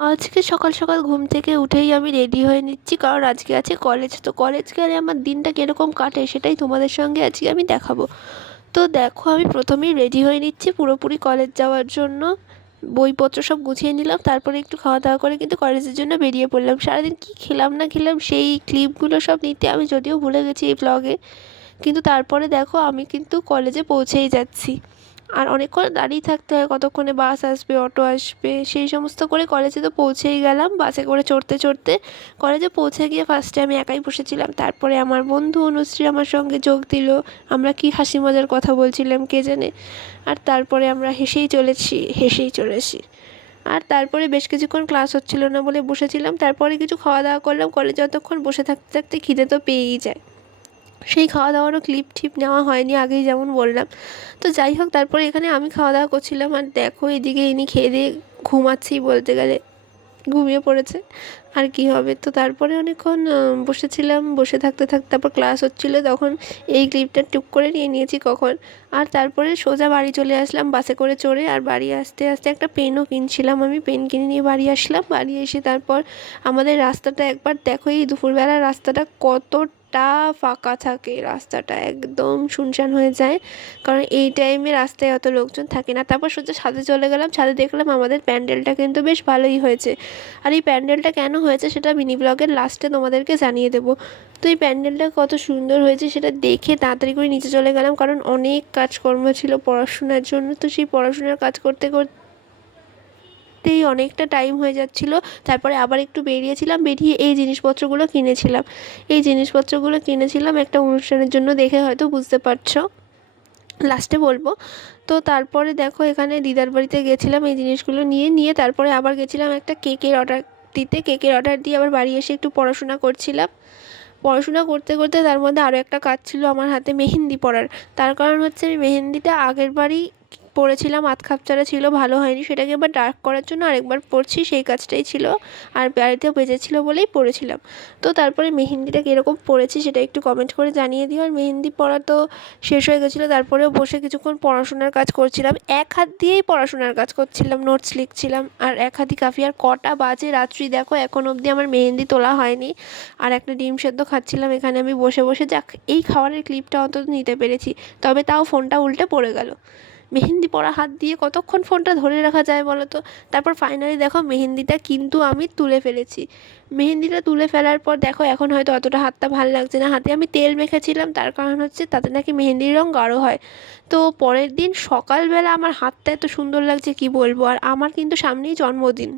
আজকে সকাল সকাল ঘুম থেকে উঠেই আমি রেডি হয়ে নিচ্ছি, কারণ আজকে আছে কলেজ। তো কলেজ গেলে আমার দিনটা কীরকম কাটে সেটাই তোমাদের সঙ্গে আজকে আমি দেখাবো। তো দেখো, আমি প্রথমেই রেডি হয়ে নিচ্ছি পুরোপুরি কলেজ যাওয়ার জন্য। বইপত্র সব গুছিয়ে নিলাম, তারপরে একটু খাওয়া দাওয়া করে কিন্তু কলেজের জন্য বেরিয়ে পড়লাম। সারাদিন কী খেলাম না খেলাম সেই ক্লিপগুলো সব নিতে আমি যদিও ভুলে গেছি এই ব্লগে। কিন্তু তারপরে দেখো, আমি কিন্তু কলেজে পৌঁছেই যাচ্ছি। আর অনেকক্ষণ দাঁড়িয়ে থাকতে হয়, কতক্ষণে বাস আসবে, অটো আসবে, সেই সমস্ত করে কলেজে তো পৌঁছেই গেলাম। বাসে করে চড়তে চড়তে কলেজে পৌঁছে গিয়ে ফার্স্টে আমি একাই বসেছিলাম, তারপরে আমার বন্ধু অনুশ্রী আমার সঙ্গে যোগ দিল। আমরা কি হাসি মজার কথা বলছিলাম কে জানে। আর তারপরে আমরা হেসেই চলেছি। আর তারপরে বেশ কিছুক্ষণ ক্লাস হচ্ছিল না বলে বসেছিলাম, তারপরে কিছু খাওয়া দাওয়া করলাম। কলেজে যতক্ষণ বসে থাকতে থাকতে খিদে তো পেয়েই যায়। সেই খাওয়া দাওয়ারও ক্লিপ ঠিপ নেওয়া হয়নি, আগেই যেমন বললাম। তো যাই হোক, তারপরে এখানে আমি খাওয়া দাওয়া করছিলাম, আর দেখো এদিকে ইনি খেয়ে দিয়ে ঘুমাচ্ছেই বলতে গেলে, ঘুমিয়ে পড়েছে। আর কি হবে। তো তারপরে অনেকক্ষণ বসেছিলাম, বসে থাকতে থাকতে তারপর ক্লাস হচ্ছিলো, তখন এই ক্লিপটা টুক করে নিয়ে নিয়েছি কখন। আর তারপরে সোজা বাড়ি চলে আসলাম বাসে করে চড়ে। আর বাড়ি আসতে আসতে একটা পেনও কিনছিলাম, আমি পেন কিনে নিয়ে বাড়ি আসলাম। বাড়ি এসে তারপর আমাদের রাস্তাটা একবার দেখো, এই দুপুরবেলার রাস্তাটা কতটা ফাঁকা থাকে, রাস্তাটা একদম শুনশান হয়ে যায়, কারণ এই টাইমে রাস্তায় অত লোকজন থাকে না। তারপর সোজা ছাদে চলে গেলাম, ছাদে দেখলাম আমাদের প্যান্ডেলটা কিন্তু বেশ ভালোই হয়েছে। আর এই প্যান্ডেলটা কেন হয়েছে সেটা মিনি ব্লগের লাস্টে তোমাদেরকে জানিয়ে দেবো। তো এই প্যান্ডেলটা কত সুন্দর হয়েছে সেটা দেখে তাড়াতাড়ি করে নিচে চলে গেলাম, কারণ অনেক কাজকর্ম ছিল পড়াশোনার জন্য। তো সেই পড়াশোনার কাজ করতে করতেই অনেকটা টাইম হয়ে যাচ্ছিলো। তারপরে আবার একটু বেরিয়েছিলাম, বেরিয়ে এই জিনিসপত্রগুলো কিনেছিলাম একটা অনুষ্ঠানের জন্য, দেখে হয়তো বুঝতে পারছো, লাস্টে বলবো। তো তারপরে দেখো, এখানে দিদার বাড়িতে গেছিলাম এই জিনিসগুলো নিয়ে তারপরে আবার গেছিলাম একটা কেকের অর্ডার দিতে। কেকের অর্ডার দিয়ে আবার বাড়ি এসে একটু পড়াশোনা করছিলাম। পড়াশোনা করতে করতে তার মধ্যে আরও একটা কাজ ছিল আমার হাতে, মেহেন্দি পড়ার। তার কারণ হচ্ছে আমি মেহেন্দিটা আগের বারই পড়েছিলাম, আধ খাপচারা ছিল, ভালো হয়নি, সেটাকে এবার ডার্ক করার জন্য আরেকবার পড়ছি, সেই কাজটাই ছিল। আর বাড়িতেও বেজেছিলো বলেই পড়েছিলাম। তো তারপরে মেহেন্দিটা কীরকম পড়েছি সেটা একটু কমেন্ট করে জানিয়ে দিও। আর মেহেন্দি পড়া তো শেষ হয়ে গেছিলো, তারপরেও বসে কিছুক্ষণ পড়াশোনার কাজ করছিলাম, এক হাত দিয়েই পড়াশোনার কাজ করছিলাম, নোটস লিখছিলাম, আর এক হাতই কাফি। আর কটা বাজে রাত্রি দেখো, এখন অবধি আমার মেহেন্দি তোলা হয়নি। আর একটা ডিম সেদ্ধ খাচ্ছিলাম এখানে আমি বসে বসে। যাক, এই খাবারের ক্লিপটা অন্তত নিতে পেরেছি, তবে তাও ফোনটা উল্টে পড়ে গেল। মেহেন্দি পরা হাত দিয়ে কতক্ষণ ফোনটা ধরে রাখা যায় বলো তো। তারপর ফাইনালি দেখো, মেহেন্দিটা কিন্তু আমি তুলে ফেলেছি। মেহেন্দিটা তুলে ফেলার পর দেখো, এখন হয়তো অতটা হাতটা ভাল লাগছে না, হাতে আমি তেল মেখেছিলাম, তার কারণ হচ্ছে তাতে নাকি মেহেন্দির রঙ গাঢ় হয়। তো পরের দিন সকালবেলা আমার হাতটা এত সুন্দর লাগছে কি বলবো। আর আমার কিন্তু সামনেই জন্মদিন।